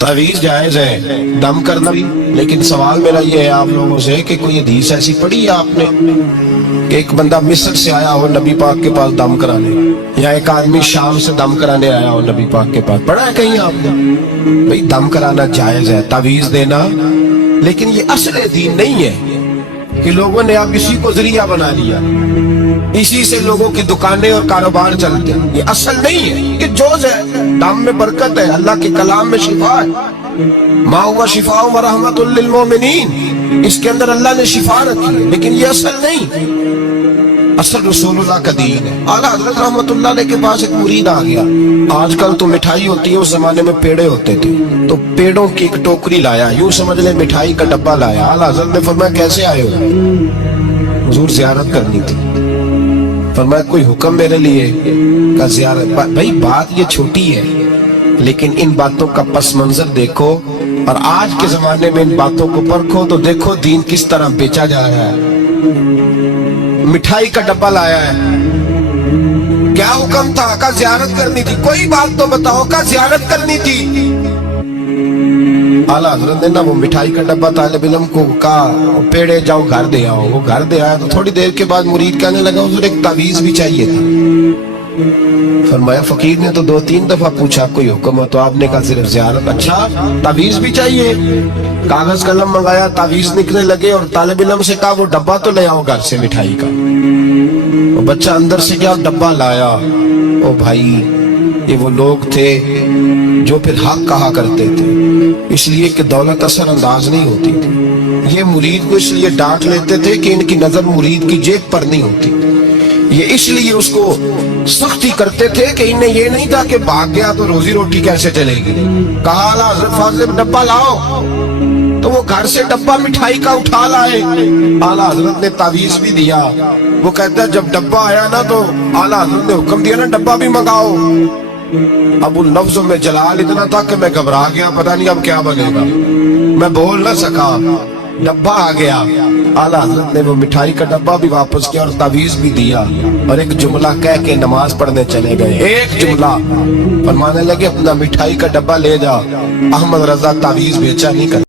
तावीज़ जायज़ है, दम करना भी, लेकिन सवाल मेरा ये है आप लोगों से कि कोई हदीस ऐसी पढ़ी है आपने कि एक बंदा मिस्र से आया हो नबी पाक के पास दम कराने, या एक आदमी शाम से दम कराने आया हो नबी पाक के पास? पढ़ा है कहीं आपने? भाई दम कराना जायज़ है, तावीज़ देना, लेकिन ये असल दीन नहीं है कि लोगों ने अब इसी को जरिया बना लिया, इसी से लोगों की दुकानें और कारोबार चलते हैं। ये असल नहीं है, ये जोज है। दम में बरकत है, अल्लाह के कलाम में शिफा है। मा हुआ शिफा व रहमतुल लिल मोमिनीन, इसके अंदर अल्लाह ने शिफा रखी है, लेकिन ये असल नहीं। असल रसूलुल्लाह का दीन है। आला हज़रत रहमतुल्लाह अलैह के पास एक मुरीद आ गया। आजकल तो मिठाई होती है, उस जमाने में पेड़े होते थे, तो पेड़ों की एक टोकरी लाया, यूं समझ ले मिठाई का डब्बा लाया। आला हज़रत ने फरमाया कैसे आए हो? हुजूर ज़ियारत करनी थी। फरमाया कोई हुक्म मेरे लिए? का ज़ियारत? भाई बात ये छोटी है, लेकिन इन बातों का पस मंजर देखो और आज के जमाने में इन बातों को परखो तो देखो दीन किस तरह बेचा जा रहा है। मिठाई का डब्बा लाया है, क्या हुक्म था? का ज़ियारत करनी थी। कोई बात तो बताओ, का ज़ियारत करनी थी। आला हज़रत ने ना वो मिठाई का डब्बा तालिब इल्म को कहा पेड़े जाओ घर दे आओ। वो घर दे आया तो थोड़ी देर के बाद मुरीद कहने लगा हुजूर एक तावीज़ भी चाहिए था। फरमाया फकीर ने तो 2-3 दफा पूछा कोई हुक्म हो, तो आपने कहा सिर्फ ज़ियारत। अच्छा तावीज़ भी चाहिए? कागज कलम मंगाया, तावीज़ निकलने लगे और तालिब इल्म से कहा वो डब्बा तो ले आओ घर से मिठाई का। वो बच्चा अंदर से क्या डब्बा लाया। ओ भाई ये वो लोग थे जो फिर हक कहा करते थे, इसलिए कि दौलत असर अंदाज नहीं होती थी। ये मुरीद को इसलिए डांट लेते थे कि इनकी नजर मुरीद की जेब पर नहीं होती। ये इसलिए उसको सख्ती करते थे कि इन्हें ये नहीं था कि भाग गया तो रोजी रोटी कैसे चलेगी। कहा आला हज़रत फाज़िल डब्बा लाओ, तो वो घर से डब्बा मिठाई का उठा लाए। आला हज़रत ने तावीज़ भी दिया। वो कहता है जब डब्बा आया ना तो आला हज़रत ने हुक्म दिया ना डब्बा भी मंगाओ। अब उन लफ्जों में जलाल इतना था कि मैं घबरा गया, पता नहीं अब क्या बनेगा, मैं बोल ना सका। डब्बा आ गया, आला हज़रत ने वो मिठाई का डब्बा भी वापस किया और तावीज़ भी दिया और एक जुमला कह के नमाज पढ़ने चले गए। एक जुमला फरमाने लगे अपना मिठाई का डब्बा ले जा, अहमद रजा तावीज़ बेचा नहीं कर।